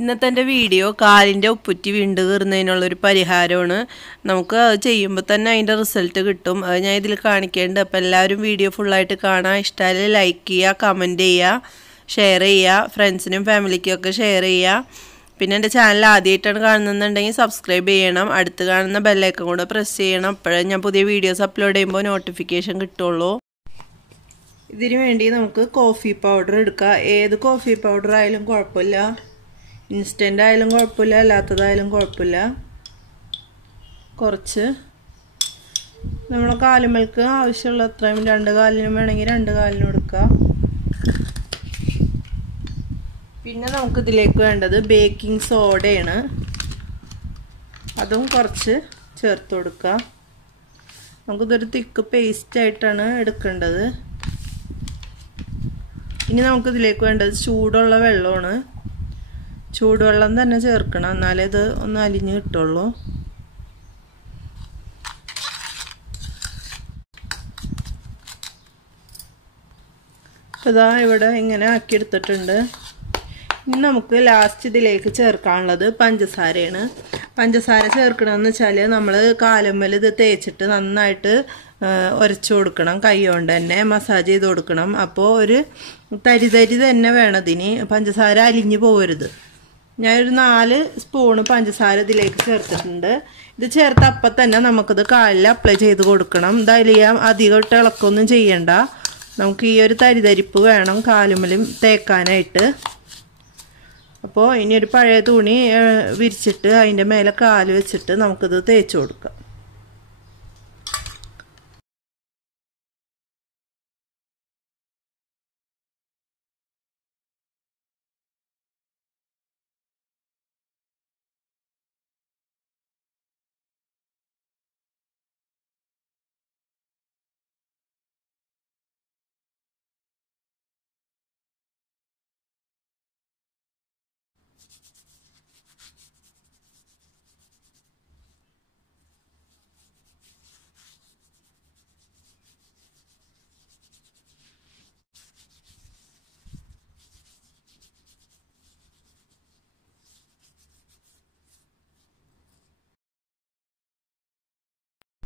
ഇന്നത്തെ എന്റെ വീഡിയോ കാലിന്റെ ഉപ്പുറ്റി വീണ്ടു കീറുന്നതിനുള്ളൊരു പരിഹാരമാണ്. നമുക്ക് അത് ചെയ്യുമ്പോൾ തന്നെ അതിന്റെ റിസൾട്ട് കിട്ടും. അത് ഞാൻ ഇതിൽ കാണിക്കേണ്ടത് അപ്പോൾ എല്ലാവരും വീഡിയോ ഫുള്ളായിട്ട് കാണാൻ ഇഷ്ടമായ ലൈക്ക് ചെയ്യുക കമന്റ് ചെയ്യുക ഷെയർ ചെയ്യുക ഫ്രണ്ട്സിനും ഫാമിലിക്കും ഒക്കെ ഷെയർ ചെയ്യുക പിന്നെ എന്റെ ചാനൽ ആദ്യമായിട്ടാണ് കാണുന്നുണ്ടെങ്കിൽ സബ്സ്ക്രൈബ് ചെയ്യണം. അടുത്ത് കാണുന്ന ബെല്ലൈക്കൺ കൂടെ പ്രസ് ചെയ്യണം. അപ്പോഴേ ഞാൻ പുതിയ വീഡിയോസ് അപ്ലോഡ് ചെയ്യുമ്പോൾ നോട്ടിഫിക്കേഷൻ കിട്ടുള്ളൂ. ഇതിനു വേണ്ടി നമുക്ക് കോഫി പൗഡർ എടുക്കാം. ഏത് കോഫി പൗഡർ ആയാലും കുഴപ്പമില്ല. ഇൻസ്റ്റന്റ് ആയാലും കുഴപ്പമില്ല അല്ലാത്തതായാലും കുഴപ്പമില്ല. കുറച്ച്. നമ്മൾ കാലുമൽക്ക് ആവശ്യമുള്ള അത്രയും രണ്ട് കാലിനും വേണമെങ്കിൽ രണ്ട് കാലിനും എടുക്കുക പിന്നെ നമുക്ക് ഇതിലേക്ക് വേണ്ടത് ബേക്കിംഗ് സോഡയാണ്. അതും കുറച്ച് ചേർത്ത് കൊടുക്കുക നമുക്കിതൊരു തിക്ക് പേസ്റ്റ് ആയിട്ടാണ് എടുക്കേണ്ടത്. ഇനി നമുക്കിതിലേക്ക് വേണ്ടത് ചൂടുള്ള വെള്ളമാണ്. ചൂടുവെള്ളം തന്നെ ചേർക്കണം. എന്നാലേ ഇത് ഒന്ന് അലിഞ്ഞ് കിട്ടുള്ളൂ. ഇതാ ഇവിടെ ഇങ്ങനെ ആക്കിയെടുത്തിട്ടുണ്ട്. ഇനി നമുക്ക് ലാസ്റ്റ് ഇതിലേക്ക് ചേർക്കാനുള്ളത് പഞ്ചസാരയാണ്. പഞ്ചസാര ചേർക്കണമെന്ന് വെച്ചാൽ നമ്മൾ കാലമ്മൽ ഇത് തേച്ചിട്ട് നന്നായിട്ട് ഉരച്ചു കൊടുക്കണം. കൈ കൊണ്ട് തന്നെ മസാജ് ചെയ്ത് കൊടുക്കണം. അപ്പോൾ ഒരു തരി തരി തന്നെ വേണം ഇതിന്. പഞ്ചസാര അലിഞ്ഞു പോകരുത് ഞാനൊരു നാല് സ്പൂണ് പഞ്ചസാര ഇതിലേക്ക് ചേർത്തിട്ടുണ്ട്. ഇത് ചേർത്ത് അപ്പം തന്നെ നമുക്കിത് കാലിൽ അപ്ലൈ ചെയ്ത് കൊടുക്കണം. ഇതലിയാൻ അധികം ഇട്ട് ഇളക്കൊന്നും ചെയ്യണ്ട. നമുക്ക് ഈ ഒരു തരിതരിപ്പ് വേണം കാലുമലും തേക്കാനായിട്ട്. അപ്പോൾ ഇനി ഒരു പഴയ തുണി വിരിച്ചിട്ട് അതിന്റെ മേലെ കാൽ വെച്ചിട്ട് നമുക്കിത് തേച്ച് കൊടുക്കാം.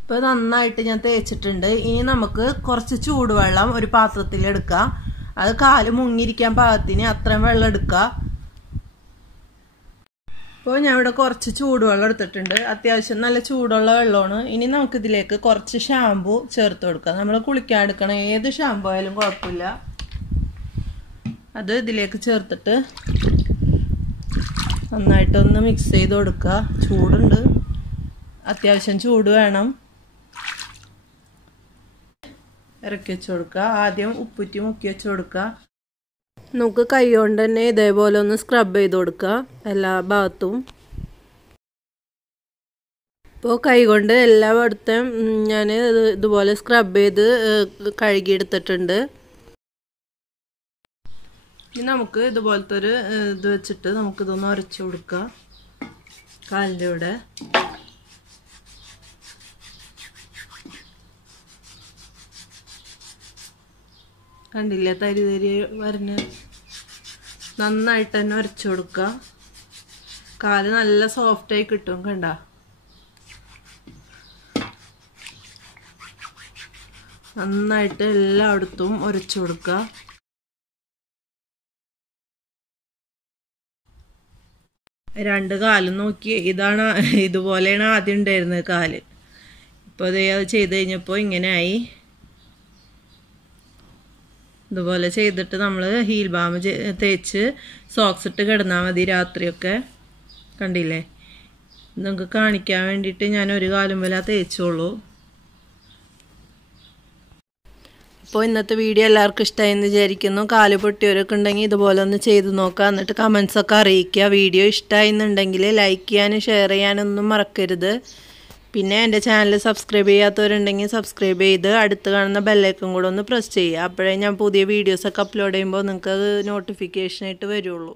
ഇപ്പോൾ നന്നായിട്ട് ഞാൻ തേച്ചിട്ടുണ്ട്. ഇനി നമുക്ക് കുറച്ച് ചൂടുവെള്ളം ഒരു പാത്രത്തിൽ എടുക്കാം. അത് കാൽ മുങ്ങിയിരിക്കാൻ പാകത്തിന് അത്രയും വെള്ളം എടുക്കുക ഇപ്പോൾ ഞാൻ ഇവിടെ കുറച്ച് ചൂടുവെള്ളം എടുത്തിട്ടുണ്ട്. അത്യാവശ്യം നല്ല ചൂടുള്ള വെള്ളമാണ്. ഇനി നമുക്കിതിലേക്ക് കുറച്ച് ഷാമ്പു ചേർത്ത് കൊടുക്കാം. നമ്മൾ കുളിക്കാൻ എടുക്കണം ഏത് ഷാമ്പു ആയാലും കുഴപ്പമില്ല. അത് ഇതിലേക്ക് ചേർത്തിട്ട് നന്നായിട്ടൊന്ന് മിക്സ് ചെയ്ത് കൊടുക്കുക ചൂടുണ്ട്. അത്യാവശ്യം ചൂട് വേണം. ഇറക്കി വെച്ച് കൊടുക്കുക. ആദ്യം ഉപ്പുറ്റി മുക്കി വെച്ച് കൊടുക്കുക. നമുക്ക് കൈ കൊണ്ട് തന്നെ ഇതേപോലെ ഒന്ന് സ്ക്രബ് ചെയ്ത് കൊടുക്കുക എല്ലാ ഭാഗത്തും. ഇപ്പോൾ കൈകൊണ്ട് എല്ലായിടത്തും ഞാൻ ഇതുപോലെ സ്ക്രബ് ചെയ്ത് കഴുകിയെടുത്തിട്ടുണ്ട്. ഇനി നമുക്ക് ഇതുപോലത്തെ ഒരു ഇത് വെച്ചിട്ട് നമുക്കിതൊന്ന് ഉരച്ചു കൊടുക്കുക. കാലിന്റെ ഇവിടെ കണ്ടില്ലേ തരി തരി വരഞ്ഞ് നന്നായിട്ട് തന്നെ ഉരച്ചു കൊടുക്കുക കാൽ നല്ല സോഫ്റ്റായി കിട്ടും കണ്ട. നന്നായിട്ട് എല്ലായിടത്തും ഉരച്ചു കൊടുക്കുക രണ്ട് കാലും നോക്കി. ഇതാണ് ഇതുപോലെയാണ് ആദ്യം ഉണ്ടായിരുന്നത് കാൽ. ഇപ്പോൾ അത് ചെയ്ത് കഴിഞ്ഞപ്പോൾ ഇങ്ങനെയായി ഇതുപോലെ ചെയ്തിട്ട് നമ്മൾ ഹീൽ ബാം തേച്ച് സോക്സ് ഇട്ട് കിടന്നാൽ മതി രാത്രിയൊക്കെ. കണ്ടില്ലേ? നിങ്ങൾക്ക് കാണിക്കാൻ വേണ്ടിയിട്ട് ഞാൻ ഒരു കാലം വില തേച്ചോളൂ. അപ്പോൾ ഇന്നത്തെ വീഡിയോ എല്ലാവർക്കും ഇഷ്ടമായെന്ന് വിചാരിക്കുന്നു. കാൽ പൊട്ടിയവരൊക്കെ ഉണ്ടെങ്കിൽ ഇതുപോലെ ഒന്ന് ചെയ്ത് നോക്കുക എന്നിട്ട് കമൻസൊക്കെ അറിയിക്കുക. വീഡിയോ ഇഷ്ടമായെന്നുണ്ടെങ്കിൽ ലൈക്ക് ചെയ്യാനും ഷെയർ ചെയ്യാനൊന്നും മറക്കരുത്. പിന്നെ എന്റെ ചാനൽ സബ്സ്ക്രൈബ് ചെയ്യാത്തവരുണ്ടെങ്കിൽ സബ്സ്ക്രൈബ് ചെയ്ത് അടുത്ത് കാണുന്ന ബെല്ലൈക്കും കൂടെ ഒന്ന് പ്രസ് ചെയ്യുക. അപ്പോഴേ ഞാൻ പുതിയ വീഡിയോസൊക്കെ അപ്ലോഡ് ചെയ്യുമ്പോൾ നിങ്ങൾക്ക് നോട്ടിഫിക്കേഷനായിട്ട് വരുള്ളൂ.